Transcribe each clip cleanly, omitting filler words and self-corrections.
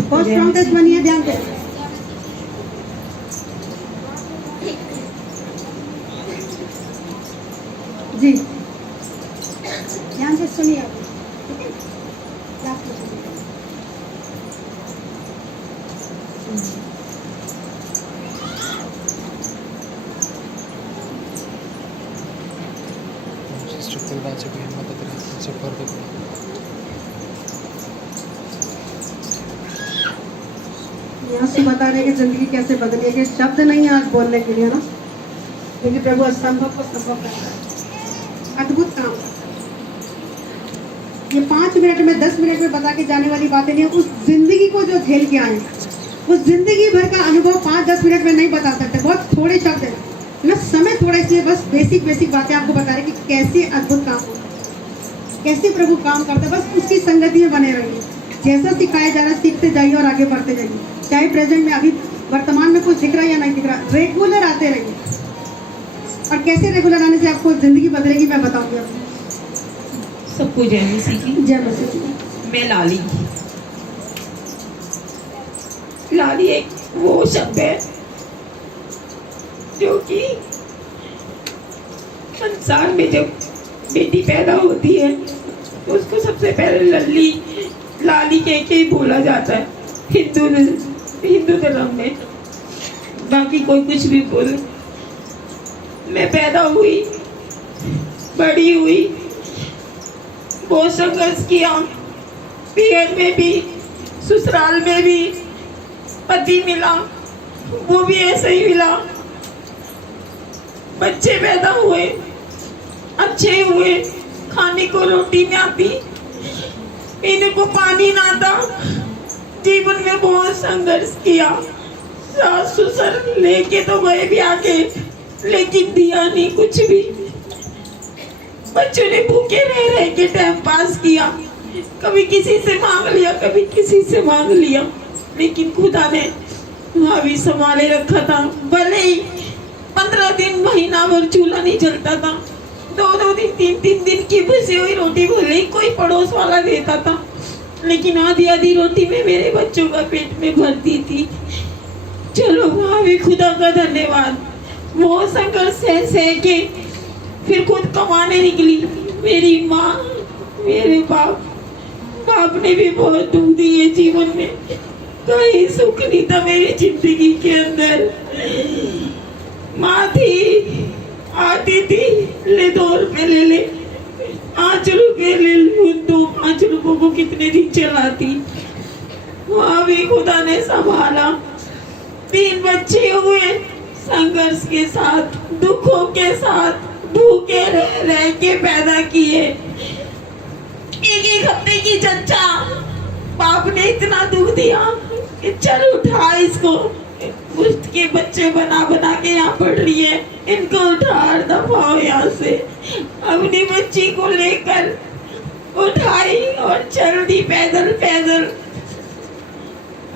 बहुत strong testimony है, ध्यान से। जी ध्यान से सुनिए आप, ठीक है? लास्ट में सुनिए। यहाँ से बता रहे कि जिंदगी कैसे बदली है, शब्द नहीं है आज बोलने के लिए ना, क्योंकि प्रभु असंभव को संभव करता है, अद्भुत काम करता है। ये 5 मिनट में 10 मिनट में बता के जाने वाली बातें नहीं है। उस जिंदगी को जो झेल के आए, उस जिंदगी भर का अनुभव 5-10 मिनट में नहीं बता सकते, बहुत थोड़े शब्द है ना, समय थोड़ा, इसलिए बस बेसिक बातें आपको बता रहे कि कैसे अद्भुत काम होता है, कैसे प्रभु काम करता है। बस उसकी संगति में बने रहिए, जैसा सिखाया जा रहा है सीखते जाइए और आगे बढ़ते जाइए। चाहे प्रेजेंट में अभी वर्तमान में कुछ दिख रहा है या नहीं दिख रहा, रेगुलर आते रहिए। और कैसे रेगुलर आने से आपको जिंदगी बदलेगी मैं बताऊंगी आपको। सबको जय मसीह की। जय मसीह की। मैं लाली। लाली एक वो शब्द है जो कि संसार में जब बेटी पैदा होती है तो उसको सबसे पहले लल्ली लाली कह के ही बोला जाता है हिंदू धर्म में, बाकी कोई कुछ भी बोले। मैं पैदा हुई, बड़ी हुई, बहुत संघर्ष किया, पियर में भी, ससुराल में भी। पति मिला, वो भी ऐसे ही मिला। बच्चे पैदा हुए, अच्छे हुए, खाने को रोटी नहीं आती, पीने को पानी ना आता। जीवन में बहुत संघर्ष किया, सास ससुर लेके तो गए भी आगे, लेकिन दिया नहीं कुछ भी। बच्चों ने भूखे रह के टाइम पास किया, कभी किसी से मांग लिया, कभी किसी से मांग लिया, लेकिन खुदा ने वहाँ भी संभाले रखा था। भले ही 15 दिन महीना भर चूल्हा नहीं जलता था, 2-2 दिन 3-3 दिन की भुसी हुई रोटी भले ही कोई पड़ोस वाला देता था, लेकिन आधी रोटी में मेरे बच्चों का पेट में भरती थी। चलो वहाँ भी खुदा का धन्यवाद। वो संघर्ष सह के फिर खुद कमाने निकली। मेरी माँ, मेरे बाप ने भी बहुत दुख दिए जीवन में, कहीं सुख नहीं था मेरी जिंदगी के अंदर। माँ थी, आती थी, ले 2 रुपए ले ले, 5 रुपए ले ले, 2-5 रुपयों को कितने दिन चलाती। वहाँ भी खुदा ने संभाला। 3 बच्चे हुए, संघर्ष के साथ, दुखों के साथ, भूखे रह के पैदा किए। 1 हफ्ते की चच्चा, बाप ने इतना दुख दिया कि चल उठा इसको, उसके बच्चे बना के यहाँ पढ़ रही है, इनको उठा दफाओ यहाँ से। अपनी बच्ची को लेकर उठाई और चल दी पैदल।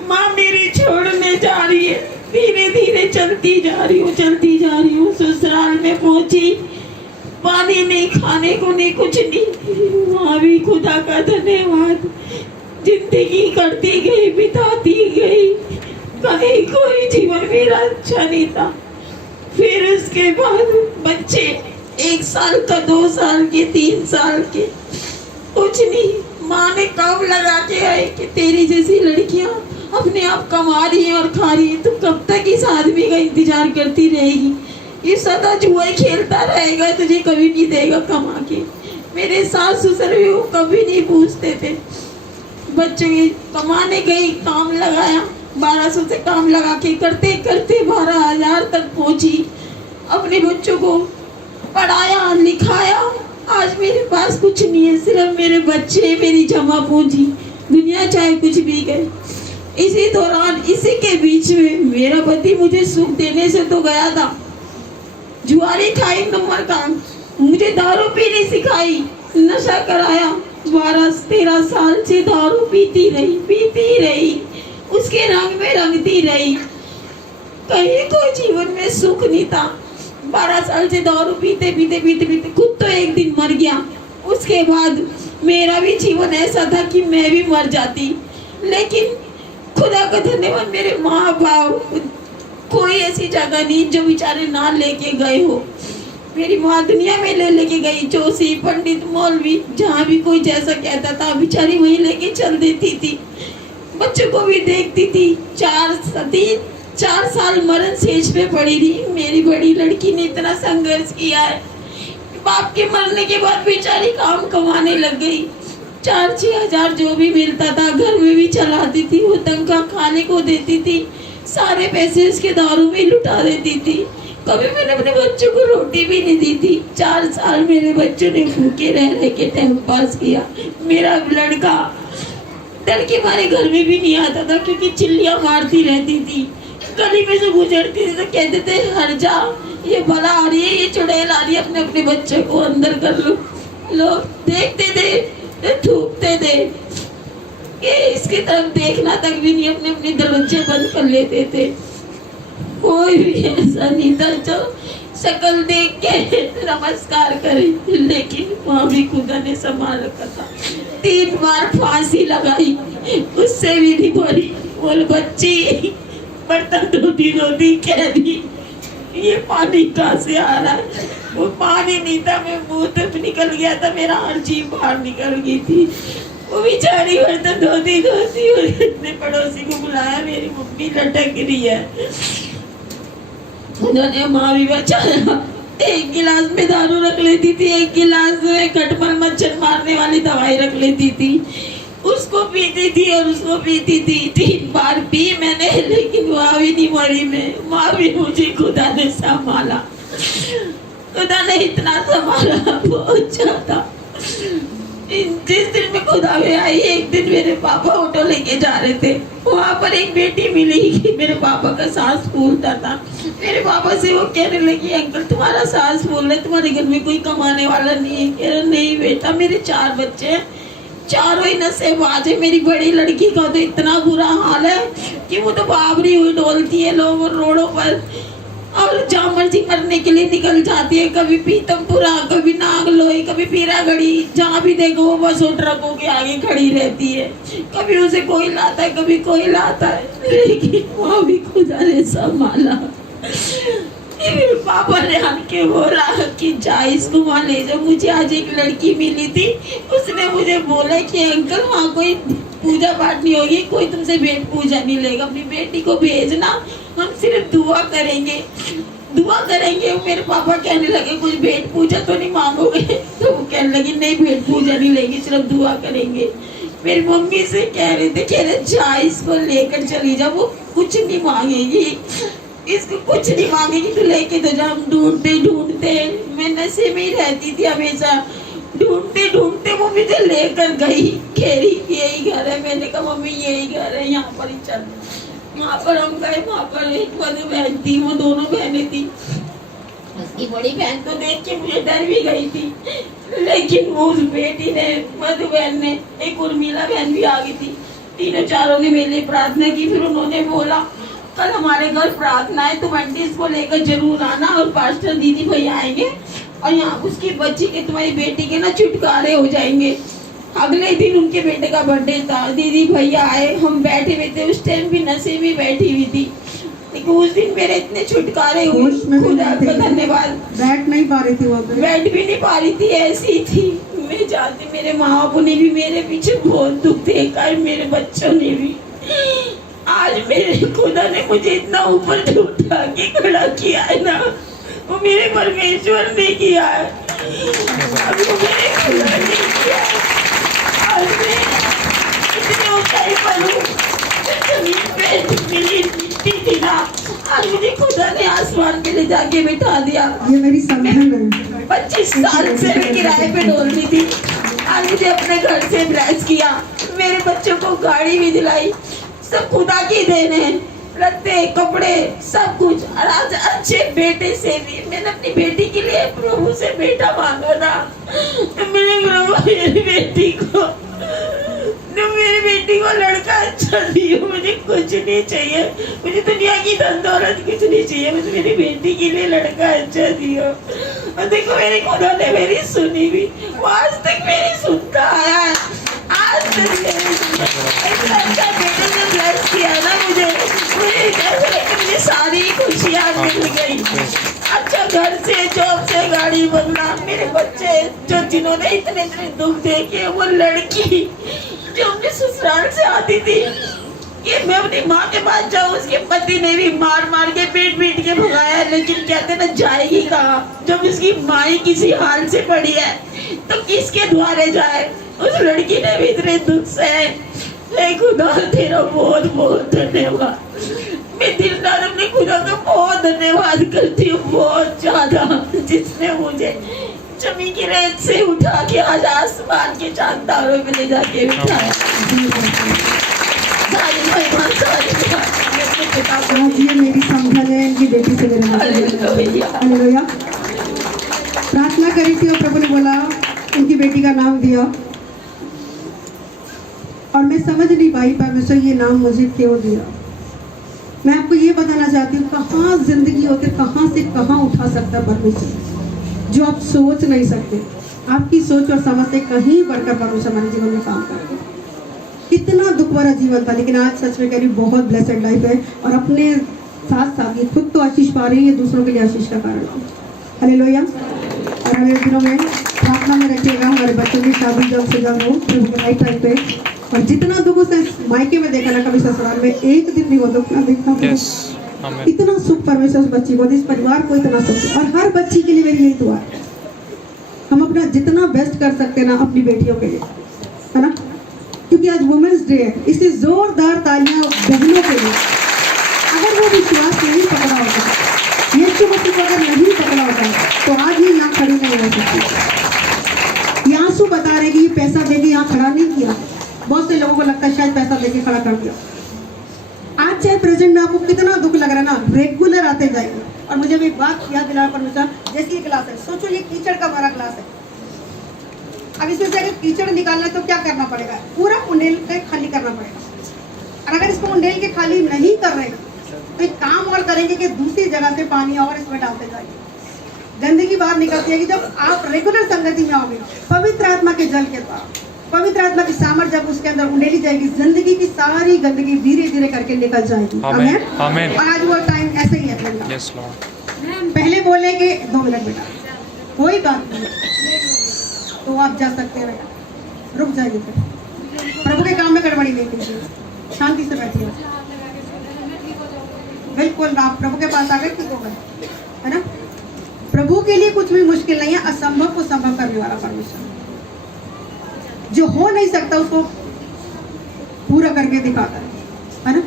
माँ मेरी छोड़ने जा रही है, धीरे चलती जा रही हूँ। ससुराल में पहुंची, पानी नहीं, खाने को नहीं, कुछ नहीं। वहाँ भी खुदा का धन्यवाद। जिंदगी करती गई, बिताती गई, कहीं कोई जीवन मेरा अच्छा नहीं था। फिर उसके बाद बच्चे 1 साल का, 2 साल के, 3 साल के, कुछ नहीं। माँ ने कब लगा के आई कि तेरी जैसी लड़कियां अपने आप कमा रही हैं और खा रही हैं, तो कब तक इस आदमी का इंतजार करती रहेगी? ये सदा जुआ खेलता रहेगा, तुझे कभी नहीं देगा कमा के। मेरे सास ससुर भी वो कभी नहीं पूछते थे। बच्चे कमाने गई, काम लगाया, 1200 से काम लगा के करते 12,000 तक पहुंची। अपने बच्चों को पढ़ाया, लिखाया। आज मेरे पास कुछ नहीं है, सिर्फ मेरे बच्चे, मेरी जमा पूंजी। दुनिया चाहे कुछ भी करे। इसी दौरान, इसी के बीच में मेरा पति मुझे सुख देने से तो गया था, जुआरी खाई नंबर का, मुझे दारू पीने सिखाई, नशा कराया। 12-13 साल से दारू पीती रही, उसके रंग में रंगती रही। कहीं कोई जीवन में सुख नहीं था। 12 साल से दारू पीते खुद तो एक दिन मर गया। उसके बाद मेरा भी जीवन ऐसा था कि मैं भी मर जाती, लेकिन का धन्यवाद, मेरे माँ बाप, कोई ऐसी जगह नहीं जो बेचारे ना लेके गए हो। मेरी माँ दुनिया में लेके गई, जोशी, पंडित, मौलवी, जहाँ भी कोई जैसा कहता था बेचारी वहीं लेके चल देती थी। बच्चों को भी देखती थी। 4 साल मरण शेष पे पड़ी थी। मेरी बड़ी लड़की ने इतना संघर्ष किया है। बाप के मरने के बाद बेचारी काम कमाने लग गई। 4-6 हजार जो भी मिलता था घर में भी चलाती थी, वो तनख्वाह खाने को देती थी, सारे पैसे उसके दारू में लुटा देती थी। कभी मैंने अपने बच्चों को रोटी भी नहीं दी थी। 4 साल मेरे बच्चों ने भूखे रह के टाइम पास किया। मेरा लड़का डर के मारे घर में भी नहीं आता था, क्योंकि चिल्लियां मारती रहती थी। गली में से गुजरती थी तो कहते थे हट जा, ये बला आ रही है, ये चुड़ैल आ रही है, अपने अपने बच्चे को अंदर कर लो। लोग देखते थे, थूकते थे, ये इसकी तरफ देखना तक भी नहीं, अपने अपने दरवाजे बंद कर लेते थे। कोई भी ऐसा नहीं था जो शक्ल देख के नमस्कार करे, लेकिन वहाँ भी खुदा ने संभाल रखा था। 3 बार फांसी लगाई, उससे भी नहीं भरी। बोल बच्ची बर्तन धोती धोती कह दी ये पानी कहाँ से आ रहा है। वो पानी नहीं था, मैं मुंह तक निकल गया था, मेरा हर चीज बाहर निकल गई थी। वो बेचारी बर्तन धोती धोती और अपने पड़ोसी को बुलाया, मेरी मम्मी लटक रही है। उन्होंने माँ भी बचाया। 1 गिलास में दारू रख लेती थी, 1 गिलास में खटमल मच्छर मारने वाली दवाई रख लेती थी, उसको पीती थी और उसको पीती थी। 3 बार पी मैंने, लेकिन वहाँ भी नहीं मरी मैं। माँ भी मुझे खुदा ने संभाला, खुदा ने इतना संभाला, बहुत ज्यादा। जिस दिन मैं खुदा में आई, एक दिन मेरे पापा ऑटो लेके जा रहे थे, वहाँ पर एक बेटी मिली। मेरे पापा का सांस फूलता था। मेरे पापा से वो कहने लगी अंकल तुम्हारा सांस फूल रहा है, तुम्हारे घर में कोई कमाने वाला नहीं है। कह रहा नहीं बेटा, मेरे 4 बच्चे हैं, चारों ही नशेबाज है। मेरी बड़ी लड़की का तो इतना बुरा हाल है कि वो तो बाबरी हुई डोलती है लोग रोडों पर, और जहाँ मर्जी मरने के लिए निकल जाती है। कभी पीतमपुरा, कभी नागलोई, कभी पीरागढ़ी, जहाँ भी देखो वो बस ट्रकों के आगे खड़ी रहती है। कभी उसे कोई लाता है, कभी कोई लाता है, लेकिन वो भी खुदा ने संभाला। मेरे पापा ने आके बोला कि जा इसको वहाँ ले जाओ। मुझे आज एक लड़की मिली थी, उसने मुझे बोला कि अंकल वहाँ कोई पूजा पाठ नहीं होगी, कोई तुमसे भेंट पूजा नहीं लेगा, अपनी बेटी को भेजना, हम सिर्फ दुआ करेंगे, दुआ करेंगे। मेरे पापा कहने लगे कुछ भेंट पूजा तो नहीं मांगोगे? तो वो कहने लगी नहीं भेंट पूजा नहीं लेंगे, सिर्फ दुआ करेंगे। मेरी मम्मी से कह रहे जा इसको लेकर चली जा, वो कुछ नहीं मांगेगी, इसको कुछ नहीं मांगेगी, तो लेके तो जा। हम ढूंढते ढूंढते, मैं नशे में ही रहती थी हमेशा, ढूंढते ढूंढते वो मुझे लेकर गई। कह रही यही घर है। मैंने कहा मम्मी यही घर है, यहाँ पर ही चल। वहाँ पर हम गए, वहाँ पर एक मधु बहन थी, वो दोनों बहनें थी। उसकी बड़ी बहन तो देख के मुझे डर भी गई थी, लेकिन वो उस बेटी ने, मधु बहन ने, एक उर्मिला बहन भी आ गई थी, तीनों चारों ने मेरे लिए प्रार्थना की। फिर उन्होंने बोला कल हमारे घर प्रार्थना है, तुम आंटी इसको लेकर जरूर आना, और पास्टर दीदी भैया आएंगे, और यहाँ उसकी बच्ची के, तुम्हारी बेटी के ना छुटकारे हो जाएंगे। अगले दिन उनके बेटे का बर्थडे था, दीदी भैया आए, हम बैठे हुए थे, उस टाइम भी नशे में बैठी हुई थी, लेकिन उस दिन मेरे इतने छुटकारे हुए, खुदा का धन्यवाद। बैठ नहीं पा रही थी वो, बैठ भी नहीं पा रही थी, ऐसी थी। मैं जानती, मेरे माँ बाप ने भी मेरे पीछे बहुत दुख देखा है, मेरे बच्चों ने भी। आज मेरे खुदा ने मुझे इतना ऊपर उठा के खड़ा किया है ना, वो मेरे परमेश्वर ने किया है, वो मेरे खुदा ने किया है। आज मैं इतने ऊंचाई पर हूँ, जमीन पे मिली थी ना, आज मुझे खुदा ने आसमान पे ले जाके बिठा दिया। ये मेरी समझन है। 25 साल से मैं किराए पे डोलती थी, आज मुझे अपने घर से ब्लेस किया, मेरे बच्चों को गाड़ी भी दिलाई, सब खुदा की देन है, लत्ते कपड़े सब कुछ। और आज अच्छे बेटे से भी, मैंने अपनी बेटी के लिए प्रभु से बेटा मांगा था, तो मेरे प्रभु मेरी बेटी को लड़का अच्छा दियो। मुझे कुछ नहीं चाहिए, मुझे दुनिया की धन दौलत कुछ नहीं चाहिए, मुझे मेरी बेटी के लिए लड़का अच्छा दियो। और देखो मेरे खुदा ने मेरी सुनी भी, वो आज तक मेरी सुनता आया है, आज तक मेरी अच्छा बेटे ने ब्लेस किया ना। घर से जॉब से गाड़ी बंगला, मेरे बच्चे जो जिन्होंने इतने इतने दुख देखे, वो लड़की जो अपने ससुराल से आती थी कि मैं अपनी माँ के पास जाऊँ, उसके पति ने भी मार मार के पीट पीट के भगाया, लेकिन कहते ना जाएगी कहाँ जब उसकी माँ ही किसी हाल से पड़ी है तो किसके द्वारे जाए। उस लड़की ने भी इतने दुख सहे। हे खुदा तेरा बहुत बहुत धन्यवाद। मैं दिल से अपने खुदा का बहुत धन्यवाद करती हूँ, बहुत ज्यादा, जिसने मुझे जमीन की रेत से उठा के आज आसमान के चांद तारों में ले जाके बिठाया। आज ये मेरी संभल है, इनकी बेटी से मेरा हालेलुया। प्रार्थना करी थी और प्रभु ने बोला इनकी बेटी का नाम दिया, और मैं समझ नहीं पाई परमेश्वर ये नाम मुझे क्यों दिया। मैं आपको ये बताना चाहती हूँ कहाँ जिंदगी होकर कहाँ से कहाँ उठा सकता परमेश्वर, जो आप सोच नहीं सकते। आपकी सोच और समझ से कहीं बढ़कर परमेश्वर हमारे जीवन में काम करते। कितना दुख भरा जीवन था, लेकिन आज सच में कह रही बहुत ब्लेसेड लाइफ है, और अपने साथ साथ ये खुद तो आशीष पा रही है, दूसरों के लिए आशीष का कारण है। हालेलुया। और हमें दिनों में प्रार्थना में रखिएगा, हमारे बच्चों की शादी जल्द से जल्द हो प्रभु के राइट टाइम पे। और जितना दुख उसने मायके में देखा ना, कभी ससुराल में एक दिन भी वो दुख ना देखना। इतना सुख परमेश्वर उस बच्ची को, इस परिवार को इतना सुख, और हर बच्ची के लिए मेरी यही दुआ है, हम अपना जितना बेस्ट कर सकते हैं ना अपनी बेटियों के लिए, है ना, क्योंकि आज वुमेन्स डे है। इसलिए जोरदार तालियां बहनों के लिए। अगर वो विश्वास नहीं पकड़ा होता, यीशु मसीह को अगर नहीं पकड़ा होता, तो आज ये यहाँ खड़ी नहीं हो सकती। ये आंसू बता रहे कि ये पैसा देके यहाँ खड़ा नहीं किया। बहुत से लोगों को लगता है शायद पैसा देके खड़ा कर दिया। आज चाहे प्रेजेंट में आपको कितना दुख लग रहा है ना, रेगुलर आते जाएंगे। और मुझे भी एक बात याद दिला परमेश्वर, जैसे ये गिलास है, सोचो ये कीचड़ का भरा गिलास है। अब इसमें से अगर कीचड़ निकालना है तो क्या करना पड़ेगा, पूरा उंडेल के खाली करना पड़ेगा। और अगर इसको उंडेल के खाली नहीं कर रहे तो एक काम और करेंगे कि दूसरी जगह से पानी और इसमें डालते जाएंगे। गंदगी बाहर निकलती है कि जब आप रेगुलर संगति में आओगे, पवित्र आत्मा के जल के द्वारा, पवित्र आत्मा की सामर्थ जब उसके अंदर उंडेली जाएगी, जिंदगी की सारी गंदगी धीरे धीरे करके निकल जाएगी। आमीन। और आज वो टाइम ऐसे ही है। Yes Lord. पहले बोले कि 2 मिनट बेटा, कोई बात नहीं, तो आप जा सकते हैं बेटा, रुक जाइए, फिर प्रभु के काम में गड़बड़ी नहीं कीजिए, शांति से बैठिए। बिल्कुल आप प्रभु के पास आ गए, ठीक हो गए, है ना। प्रभु के लिए कुछ भी मुश्किल नहीं है, असंभव को संभव करने वाला परमेश्वर, जो हो नहीं सकता उसको पूरा करके दिखाता है ना।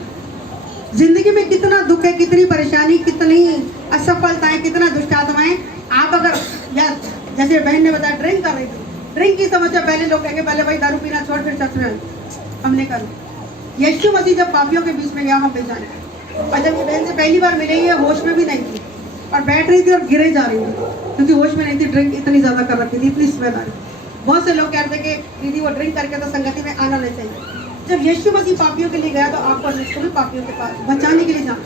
जिंदगी में कितना दुख है, कितनी परेशानी, कितनी असफलताएं, कितना दुष्ट आत्माएं। आप अगर या जैसे बहन ने बताया ड्रिंक कर रही थी, ड्रिंक की समस्या पहले लोग कहेंगे पहले भाई दारू पीना छोड़, फिर चर्च में हमने कर। यीशु मसीह जब पापियों के बीच में गया हम पहचाने, और जब ये बहन से पहली बार मिले, ये होश में भी नहीं थी और बैठ रही थी और गिरे जा रही थी, क्योंकि होश में नहीं थी, ड्रिंक इतनी ज्यादा कर रखी थी, इतनी स्मेल आ रही। बहुत से लोग कहते कि दीदी वो ड्रिंक करके तो संगति में आना नहीं चाहिए। जब यीशु मसीह पापियों के लिए गया तो आपको भी पापियों के पास बचाने के लिए जाना।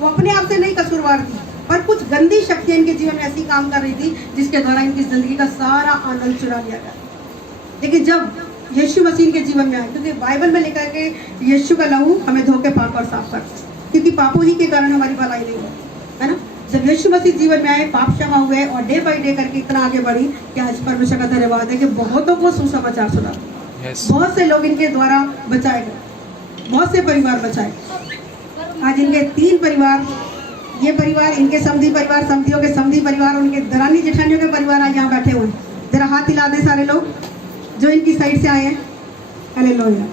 वो अपने आप से नहीं कसूरवार थी, पर कुछ गंदी शक्तियां इनके जीवन में ऐसी काम कर रही थी जिसके द्वारा इनकी जिंदगी का सारा आनंद चुरा लिया गया। लेकिन जब यीशु मसीह इनके जीवन में आए, क्योंकि बाइबल में लिखा है कि यीशु का लहू हमें धो के पाप और साफ कर, क्योंकि पापों ही के कारण हमारी भलाई नहीं हो, है ना। जब यीशु मसीह जीवन में आए, पाप क्षमा हुए और डे बाई डे करके इतना आगे बढ़ी कि आज परमेश्वर का धन्यवाद है कि बहुतों को सुसमाचार सुना। बहुत से लोग इनके द्वारा बचाए गए, बहुत से परिवार बचाए। आज इनके 3 परिवार, ये परिवार, इनके समधी परिवार, समधियों के समधी परिवार, उनके दरानी जेठानियों के परिवार आज यहाँ बैठे हुए हैं। जरा हाथ हिला दें सारे लोग जो इनकी साइड से आए हैं। हालेलुया।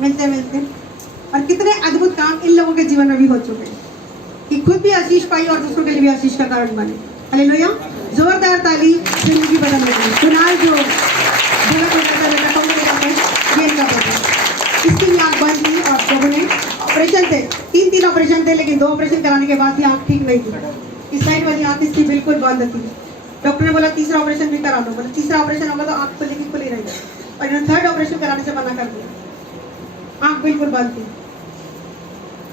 मिलते मिलते और कितने अद्भुत काम इन लोगों के जीवन में भी हो चुके हैं कि खुद भी आशीष पाई और दूसरों के लिए भी आशीष का कारण बने। हालेलुया। जोरदार ताली जिंदगी बदल रही। कुणाल जो इसकी भी आँख बंद थी और प्रभु ने ऑपरेशन थे, 3 ऑपरेशन थे, लेकिन 2 ऑपरेशन कराने के बाद भी आँख ठीक नहीं थी। इस साइड वाली आँख इसकी बिल्कुल बंद थी। डॉक्टर ने बोला तीसरा ऑपरेशन भी करा लो, बोला तीसरा ऑपरेशन होगा तो आँख खुलेगी, खुली रहेगी, और इन्होंने 3rd ऑपरेशन कराने से मना कर दिया, आँख बिल्कुल बंद थी।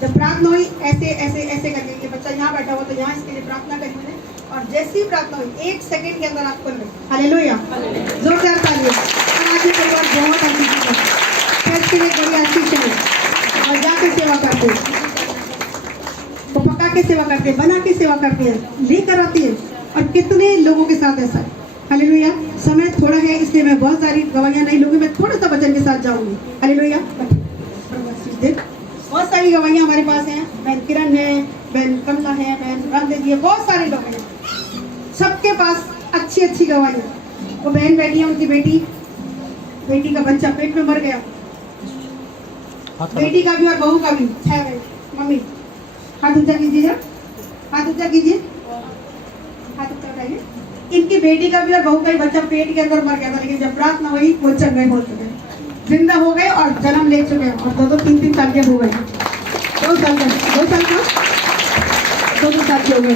जब प्रार्थना हुई ऐसे ऐसे ऐसे करके, ये बच्चा यहाँ बैठा हुआ तो यहाँ इसके लिए प्रार्थना करी मैंने, और जैसी प्रार्थना हुई 1 सेकंड के अंदर आँख खुल गई। हालेलुया। जोरदार तालियां। और आज ये परिवार बहुत आशीषित है, इसके लिए बड़ी आशीष है और जाकर सेवा करते हैं। वो पका के सेवा करते हैं, बना के सेवा करते हैं, लेकर आती है। और कितने लोगों के साथ ऐसा है। हालेलुया। समय थोड़ा है इसलिए मैं बहुत सारी गवाहियां नहीं लूंगी, मैं थोड़ा सा वचन के साथ जाऊंगी। हालेलुया। बहुत सारी गवाहियां हमारे पास हैं। बहन किरण है, बहन कमला है, बहन रामदेवी है, बहुत सारे लोग हैं, सबके पास अच्छी अच्छी गवाहियां। वो बहन बैठी है, उनकी बेटी का बच्चा पेट में मर गया, बेटी का भी और बहू का भी। मम्मी हाथ ऊंचा कीजिए, हाथ ऊंचा कीजिए, हाथ ऊंचा उठाइए। इनकी बेटी का भी और बहू का भी बच्चा पेट के अंदर मर गया था, लेकिन जब प्रार्थना हुई वो चंगे हो चुके, जिंदा हो गए और जन्म ले चुके हैं। और 2-3 साल के हो गए, 2 साल के, 2 साल का 2 साल के हो गए।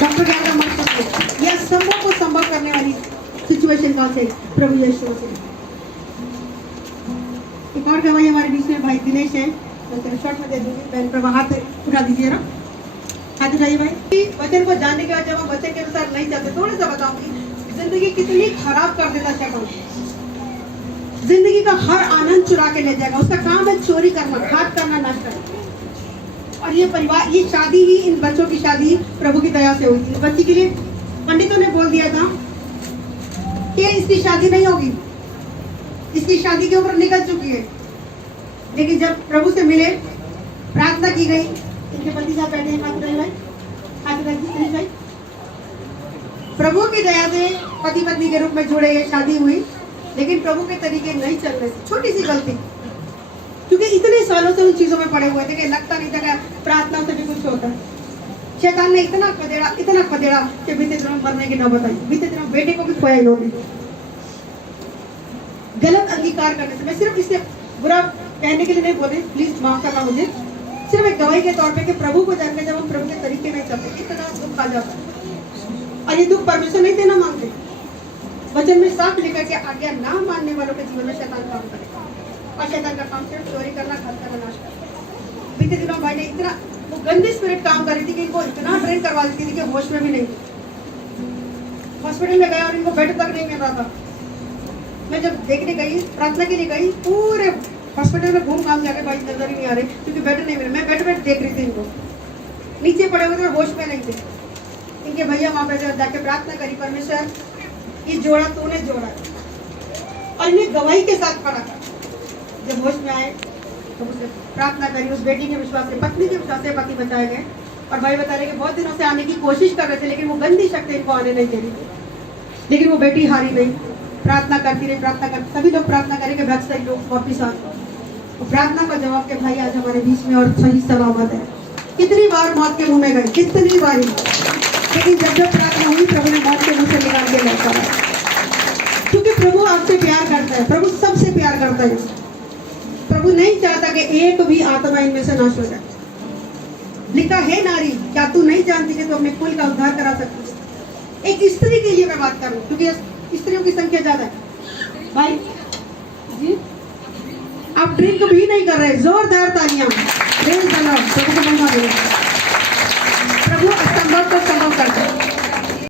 डॉक्टर क्या था मत यह संभव को संभव करने वाली सिचुएशन कौन से? प्रभु यीशु मसीह। एक और गवाही हमारे बीच में भाई दिनेश है, तो शॉर्ट में दे दूंगी। बहन प्रभा हाथ उठा दीजिए ना, हाथ उठाइए भाई। वचन को जानने के बाद जब हम वचन के अनुसार नहीं चलते, थोड़ा सा बताऊंगी जिंदगी कितनी खराब कर देता शैतान। जिंदगी का हर आनंद चुरा के ले जाएगा। उसका काम है चोरी करना, घात करना, नाश करना। और ये परिवार, ये शादी ही, इन बच्चों की शादी प्रभु की दया से हुई थी। बच्ची के लिए पंडितों ने बोल दिया था कि इसकी शादी नहीं होगी, इसकी शादी की उम्र निकल चुकी है। लेकिन जब प्रभु से मिले, प्रार्थना की गई, इनके पति साहब बैठे हैं, हाथ उठाइए भाई, हाथ उठाइए भाई। प्रभु की दया से पति पत्नी के रूप में जुड़े, शादी हुई। लेकिन प्रभु के तरीके नहीं चल रहे, छोटी सी गलती, क्योंकि इतने सालों से उन चीजों में पड़े हुए थे कि लगता नहीं था कि प्रार्थना से भी कुछ होता है। शैतान ने इतना खदेड़ा कि बीते दिनों मरने की नौबत आई। बीते दिनों बेटे को भी खोया इन्होंने, गलत अंगीकार करने से। मैं सिर्फ इससे बुरा कहने के लिए नहीं बोले, प्लीज माफ करना मुझे, सिर्फ एक गवाही के तौर पे कि प्रभु को जानकर जब हम प्रभु के तरीके नहीं चलते, इतना दुख आ जाता है। और ये दुख परमेश्वर नहीं देना मांगते। वचन में साफ लिखा कि आज्ञा ना मानने वालों के जीवन में शैतान काम करेगा। और शैतान का काम सिर्फ चोरी करना, घात करना, नाश करना। बीते दिनों भाई ने इतना, वो गंदी स्पिरिट काम कर रही थी कि इनको इतना ट्रेन करवा देती थी कि होश में भी नहीं थी। हॉस्पिटल में गया और इनको बेड तक नहीं मिल रहा था। मैं जब देखने गई, प्रार्थना के लिए गई, पूरे हॉस्पिटल में घूम घाम जाके भाई नजर ही नहीं आ रहे, क्योंकि बेड नहीं मिले। मैं बेड देख रही थी, इनको नीचे पड़े हुए थे, होश में नहीं थे। इनके भैया वहां पे जाके प्रार्थना करी, परमेश्वर ये जोड़ा तूने जोड़ा। और इन्हें गवाही के साथ खड़ा कर। जब होश में आए तो मुझे प्रार्थना करी, उस बेटी के विश्वास से, पत्नी के विश्वास से पति बचाए गए। और भाई बता रहे कि बहुत दिनों से आने की कोशिश कर रहे थे, लेकिन वो गंदी शक्ति इनको आने नहीं दे रही थी। लेकिन वो बेटी हारी नहीं, प्रार्थना करती रही, प्रार्थना करती। सभी लोग प्रार्थना करें कि भक्त लोग वापिस आ। तो प्रार्थना का जवाब के भाई आज हमारे बीच में और सही सलामत है। कितनी बार मौत के मुंह में गए, कितनी बार, लेकिन जब प्रार्थना हुई, प्रभु ने मौत के मुंह से निकाल के लेकर आया। क्योंकि प्रभु आपसे प्यार करता है, प्रभु सबसे प्यार करता है। प्रभु नहीं चाहता कि एक भी आत्मा इनमें से नाश हो जाए। लिखा है, नारी क्या तू नहीं जानती कि तू अपने कुल का उद्धार करा सकती? एक स्त्री के लिए मैं बात करूं, क्योंकि स्त्रियों की संख्या ज्यादा है। भाई जी, आप ड्रिंक भी नहीं कर रहे, जोरदार तालियां। प्रेज़ द लॉर्ड, प्रभु को महिमा मिले।